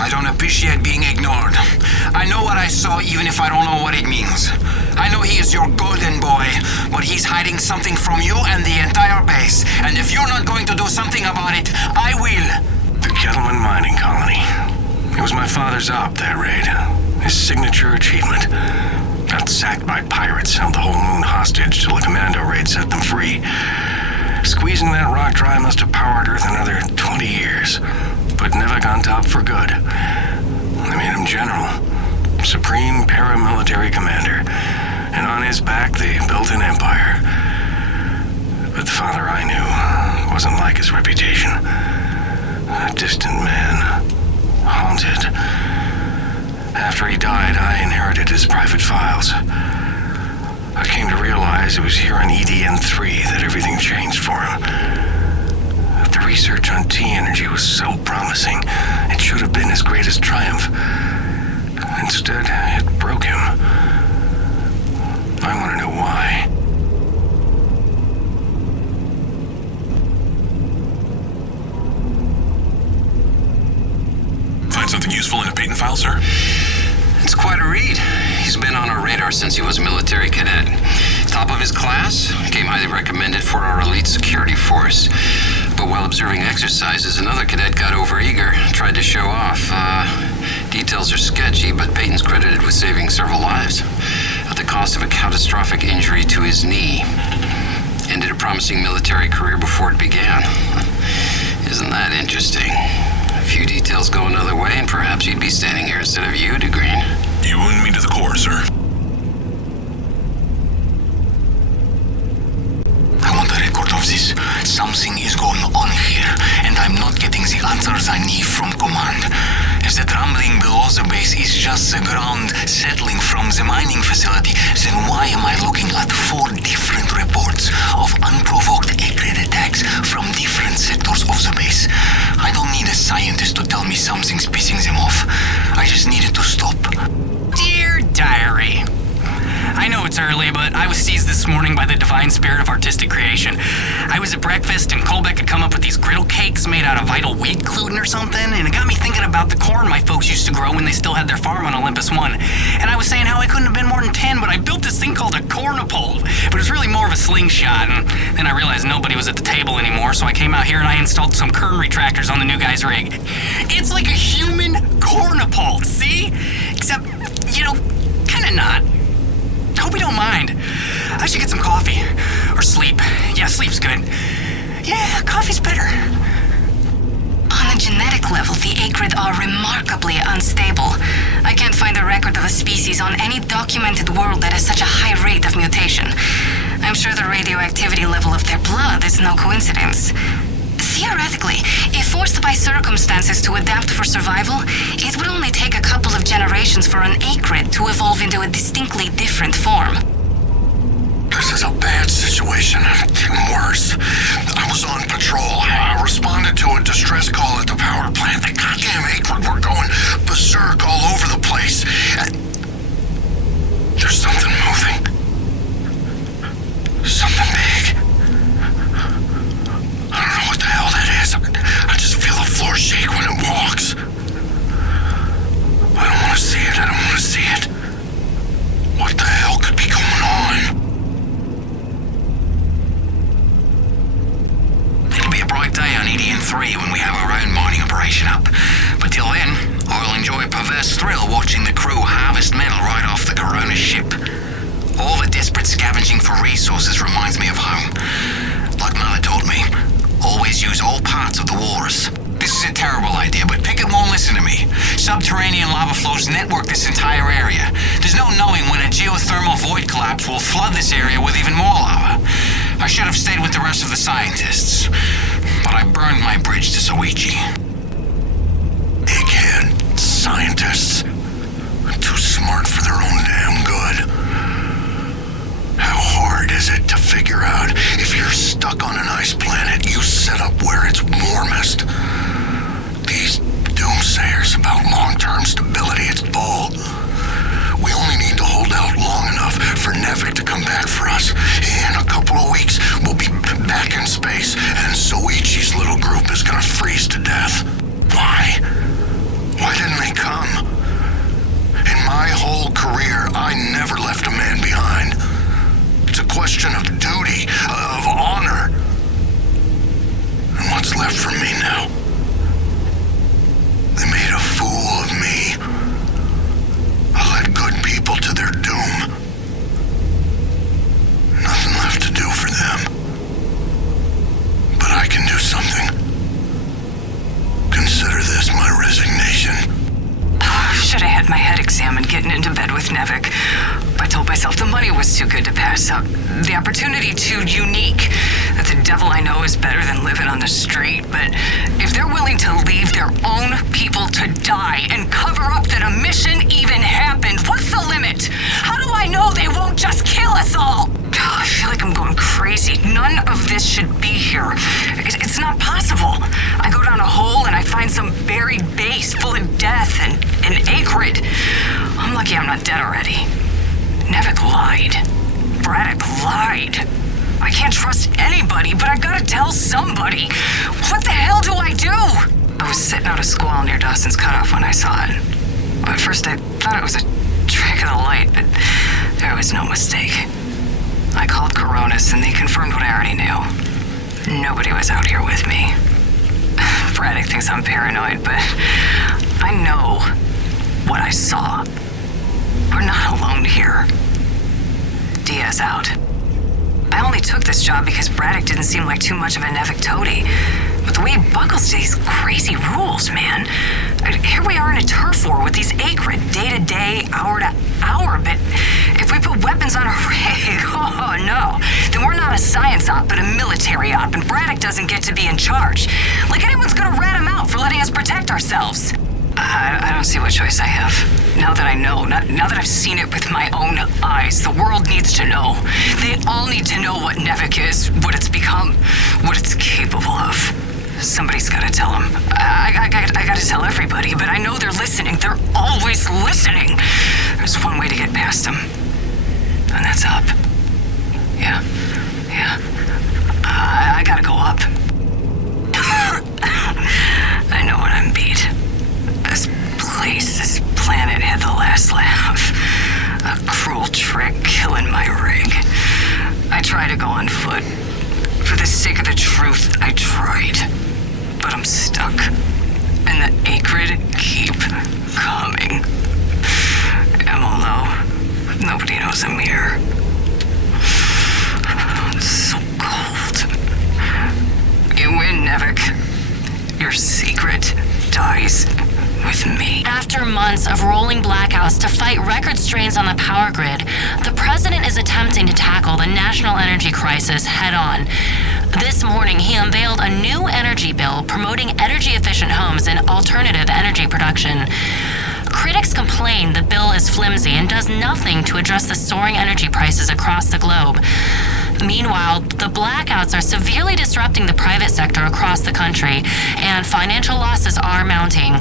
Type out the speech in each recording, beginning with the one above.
I don't appreciate being ignored. I know what I saw even if I don't know what it means. I know he is your golden boy, but he's hiding something from you and the entire base. And if you're not going to do something about it, I will. The Kettleman mining colony. It was my father's op, that raid. His signature achievement. Got sacked by pirates, held the whole moon hostage till a commando raid set them free. Squeezing that rock dry must have powered Earth another 20 years. Put NEVEC on top for good. They made him general. Supreme paramilitary commander. And on his back, they built an empire. But the father I knew wasn't like his reputation. A distant man. Haunted. After he died, I inherited his private files. I came to realize it was here on E.D.N. 3 that everything changed for him. The research on T-ENG was so promising, it should have been his greatest triumph. Instead, it broke him. I want to know why. Find something useful in a Peyton file, sir? It's quite a read. He's been on our radar since he was a military cadet. Top of his class, came highly recommended for our elite security force. But while observing exercises, another cadet got overeager, tried to show off. Details are sketchy, but Peyton's credited with saving several lives at the cost of a catastrophic injury to his knee. Ended a promising military career before it began. Isn't that interesting? A few details go another way, and perhaps you'd be standing here instead of you, Green. You wound me to the core, sir. I want a record of this. Something is going on here, and I'm not getting the answers I need from command. If that rumbling below the base is just the ground settling from the mining facility, then why am I looking at 4 different reports of unprovoked Akrid attacks from different sectors of the base? I don't need a scientist to tell me something's pissing them off. I just needed to stop. Dear Diary, I know it's early, but I was seized this morning by the divine spirit of artistic creation. I was at breakfast and Colbeck had come up with these griddle cakes made out of vital wheat gluten or something, and it got me thinking about the corn my folks used to grow when they still had their farm on Olympus 1. And I was saying how I couldn't have been more than 10, but I built this thing called a cornipole, but it was really more of a slingshot, and then I realized nobody was at the table anymore, so I came out here and I installed some kern retractors on the new guy's rig. It's like a human cornipole, see? Except, kinda not. Hope you don't mind. I should get some coffee. Or sleep. Yeah, sleep's good. Yeah, coffee's better. On a genetic level, the Akrid are remarkably unstable. I can't find a record of a species on any documented world that has such a high rate of mutation. I'm sure the radioactivity level of their blood is no coincidence. Theoretically, if forced by circumstances to adapt for survival, it would only take a couple of generations for an Akrid to evolve into a distinctly different form. This is a bad situation. Getting worse. I was on patrol. I responded to a distress call at the power plant. The goddamn Akrid were going berserk all over the place. There's something moving. Something big. I don't know what the hell that is. I just feel the floor shake when it walks. I don't want to see it. I don't want to see it. What the hell could be going on? It'll be a bright day on E.D.N. 3 when we have our own mining operation up. But till then, I'll enjoy a perverse thrill watching the crew harvest metal right off the Corona ship. All the desperate scavenging for resources reminds me of home. Like Mother taught me, always use all parts of the walrus. This is a terrible idea, but Pickett won't listen to me. Subterranean lava flows network this entire area. There's no knowing when a geothermal void collapse will flood this area with even more lava. I should have stayed with the rest of the scientists, but I burned my bridge to Soichi. Egghead scientists. Too smart for their own damn good. How hard is it to figure out if you're stuck on an ice planet, you set up where it's warmest? These doomsayers about long-term stability, it's bull. We only need to hold out long enough for NEVEC to come back for us. In a couple of weeks, we'll be back in space, and Soichi's little group is gonna freeze to death. Why? Why didn't NEVEC. I told myself the money was too good to pass up. The opportunity too unique. That the devil I know is better than living on the street. But if they're willing to leave their own people to die and cover up that a mission even happened, what's the limit? How do I know they won't just kill us all? I feel like I'm going crazy. None of this should be here. It's not possible. I go down a hole and I find some buried base full of death and Akrid. I'm lucky I'm not dead already. NEVEC lied. Braddock lied. I can't trust anybody, but I gotta tell somebody. What the hell do I do? I was sitting out a squall near Dawson's Cutoff when I saw it. At first I thought it was a trick of the light, but there was no mistake. I called colonists and they confirmed what I already knew. Nobody was out here with me. Braddock thinks I'm paranoid, but I know what I saw. We're not alone here. Diaz out. I only took this job because Braddock didn't seem like too much of a NEVEC toady. But the way he buckles to these crazy rules, man. Here we are in a turf war with these Akrid, day to day, hour to hour. But if we put weapons on a rig, oh no, then we're not a science op, but a military op, and Braddock doesn't get to be in charge. Like anyone's gonna rat him out for letting us protect ourselves. I don't see what choice I have. Now that I know, now that I've seen it with my own eyes, the world needs to know. They all need to know what NEVEC is, what it's become, what it's capable of. Somebody's gotta tell them. I gotta tell everybody, but I know they're listening. They're always listening. There's one way to get past them, and that's up. Yeah. I gotta go up. I know when I'm beat. This planet had the last laugh. A cruel trick killing my rig. I tried to go on foot. For the sake of the truth, I tried. But I'm stuck. And the Akrid keep coming. Ammo low. Nobody knows I'm here. It's so cold. You win, NEVEC. Your secret dies with me. After months of rolling blackouts to fight record strains on the power grid, the president is attempting to tackle the national energy crisis head-on. This morning, he unveiled a new energy bill promoting energy-efficient homes and alternative energy production. Critics complain the bill is flimsy and does nothing to address the soaring energy prices across the globe. Meanwhile, the blackouts are severely disrupting the private sector across the country, and financial losses are mounting.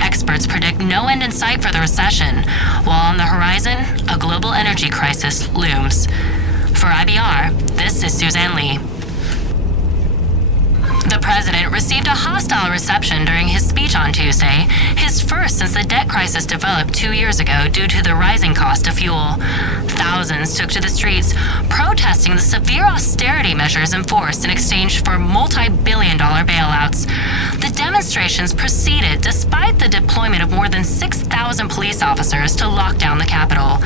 Experts predict no end in sight for the recession, while on the horizon, a global energy crisis looms. For IBR, this is Suzanne Lee. The president received a hostile reception during his speech on Tuesday, his first since the debt crisis developed 2 years ago due to the rising cost of fuel. Thousands took to the streets, protesting the severe austerity measures enforced in exchange for multi-billion-dollar bailouts. The demonstrations proceeded despite the deployment of more than 6,000 police officers to lock down the Capitol.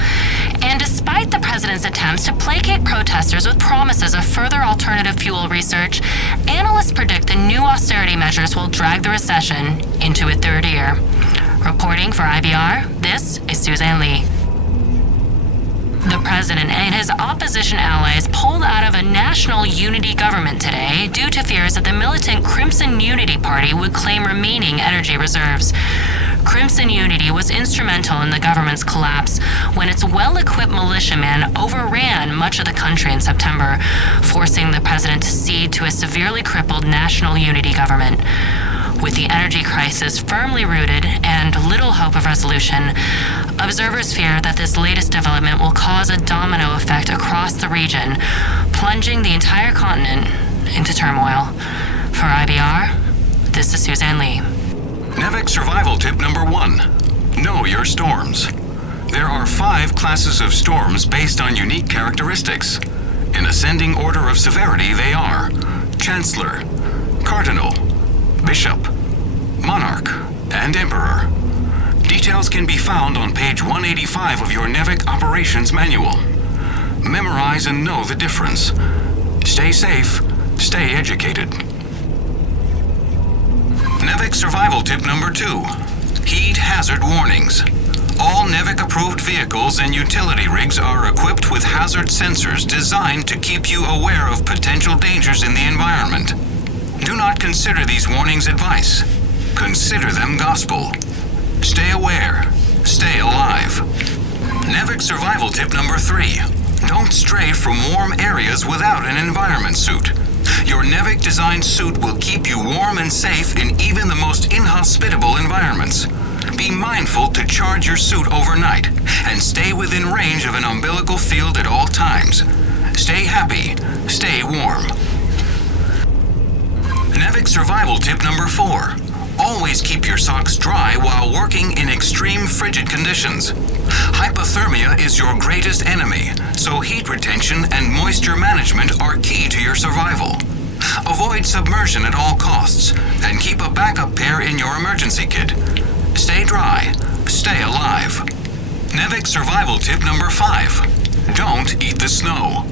And despite the president's attempts to placate protesters with promises of further alternative fuel research, analysts predict the new austerity measures will drag the recession into a third year. Reporting for IBR, this is Suzanne Lee. The president and his opposition allies pulled out of a national unity government today due to fears that the militant Crimson Unity Party would claim remaining energy reserves. Crimson Unity was instrumental in the government's collapse when its well-equipped militiamen overran much of the country in September, forcing the president to cede to a severely crippled national unity government. With the energy crisis firmly rooted and little hope of resolution, observers fear that this latest development will cause a domino effect across the region, plunging the entire continent into turmoil. For IBR, this is Suzanne Lee. NEVEC survival tip number 1. Know your storms. There are 5 classes of storms based on unique characteristics. In ascending order of severity, they are Chancellor, Cardinal, Bishop, Monarch, and Emperor. Details can be found on page 185 of your NEVEC Operations Manual. Memorize and know the difference. Stay safe, stay educated. NEVEC survival tip number 2. Heed hazard warnings. All NEVEC-approved vehicles and utility rigs are equipped with hazard sensors designed to keep you aware of potential dangers in the environment. Do not consider these warnings advice. Consider them gospel. Stay aware. Stay alive. NEVEC survival tip number 3. Don't stray from warm areas without an environment suit. Your NEVEC-designed suit will keep you warm and safe in even the most inhospitable environments. Be mindful to charge your suit overnight and stay within range of an umbilical field at all times. Stay happy. Stay warm. NEVEC survival tip number 4. Always keep your socks dry while working in extreme frigid conditions. Hypothermia is your greatest enemy, so heat retention and moisture management are key to your survival. Avoid submersion at all costs, and keep a backup pair in your emergency kit. Stay dry. Stay alive. NEVEC survival tip number 5. Don't eat the snow.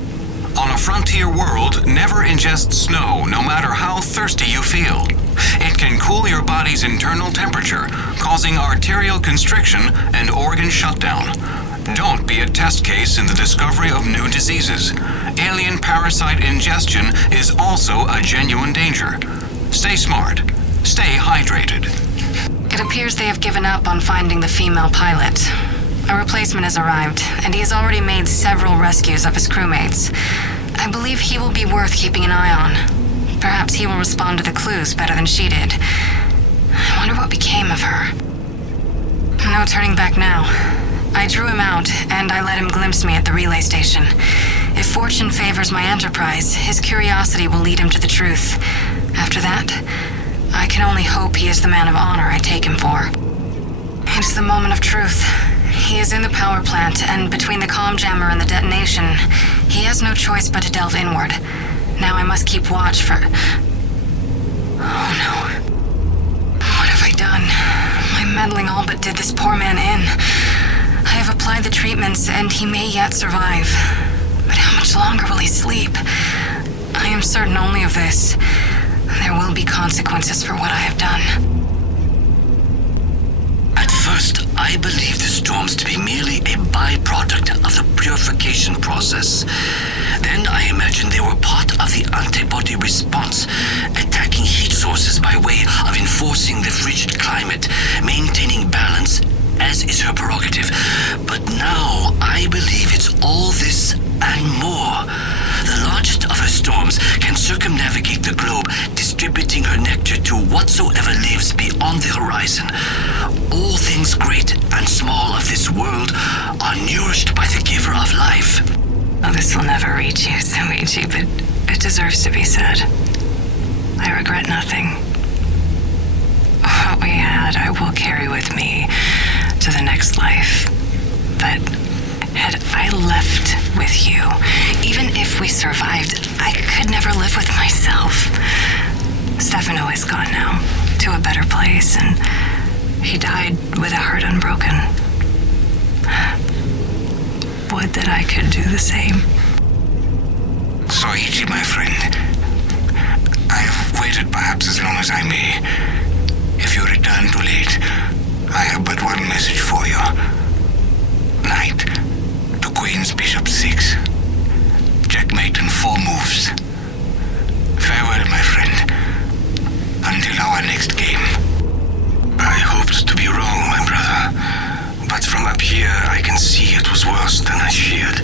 On a frontier world, never ingest snow, no matter how thirsty you feel. It can cool your body's internal temperature, causing arterial constriction and organ shutdown. Don't be a test case in the discovery of new diseases. Alien parasite ingestion is also a genuine danger. Stay smart. Stay hydrated. It appears they have given up on finding the female pilot. A replacement has arrived, and he has already made several rescues of his crewmates. I believe he will be worth keeping an eye on. Perhaps he will respond to the clues better than she did. I wonder what became of her. No turning back now. I drew him out, and I let him glimpse me at the relay station. If fortune favors my enterprise, his curiosity will lead him to the truth. After that, I can only hope he is the man of honor I take him for. It's the moment of truth. He is in the power plant, and between the comm jammer and the detonation, he has no choice but to delve inward. Now I must keep watch for... Oh no. What have I done? My meddling all but did this poor man in. I have applied the treatments, and he may yet survive. But how much longer will he sleep? I am certain only of this. There will be consequences for what I have done. At first, I believed the storms to be merely a byproduct of the purification process. Then I imagined they were part of the antibody response, attacking heat sources by way of enforcing the frigid climate, maintaining balance, as is her prerogative. But now I believe it's all this and more. The largest of her storms can circumnavigate the globe, distributing her nectar to whatsoever lives beyond the horizon. All things great and small of this world are nourished by the giver of life. Oh, this will never reach you, Soichi, but it deserves to be said. I regret nothing. What we had, I will carry with me to the next life. But had I left with you, even if we survived, I could never live with myself. Stefano is gone now, to a better place, and he died with a heart unbroken. Would that I could do the same. Soichi, my friend. I have waited perhaps as long as I may. If you return too late, I have but one message for you. Knight to Queen's Bishop 6. Checkmate in 4 moves. Farewell, my friend. Until our next game. I hoped to be wrong, my brother. But from up here, I can see it was worse than I feared.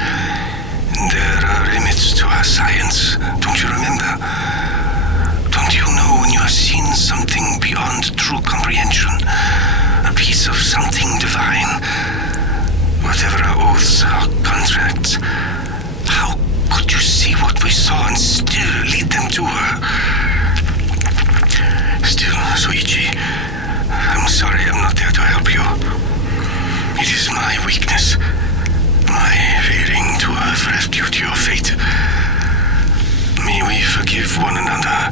There are limits to our science, don't you remember? Don't you know when you have seen something beyond true comprehension? A piece of something divine? Whatever our oaths, our contracts, how could you see what we saw and still lead them to her? Still, Soichi, I'm sorry I'm not there to help you. It is my weakness, my failing to have rescued your fate. May we forgive one another